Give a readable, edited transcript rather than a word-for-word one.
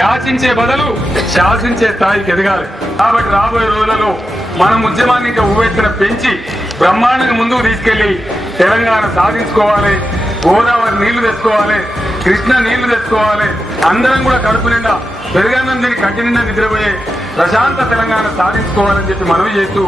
యాచించే బదులు శాసించే స్థాయికి ఎదగాలి. కాబట్టి రాబోయే రోజులలో మనం ఉద్యమాన్ని ఇంకా ఉవ్వెత్తున పెంచి బ్రహ్మాండంగా ముందుకు తీసుకెళ్లి తెలంగాణ సాధించుకోవాలి. గోదావరి నీళ్లు తెచ్చుకోవాలి, కృష్ణ నీళ్లు తెచ్చుకోవాలి. అందరం కూడా కడుపు నిండా పెరుగన్నం తిని కంటి నిండా నిద్రపోయే ప్రశాంత తెలంగాణ సాధించుకోవాలని చెప్పి మనవి చేస్తూ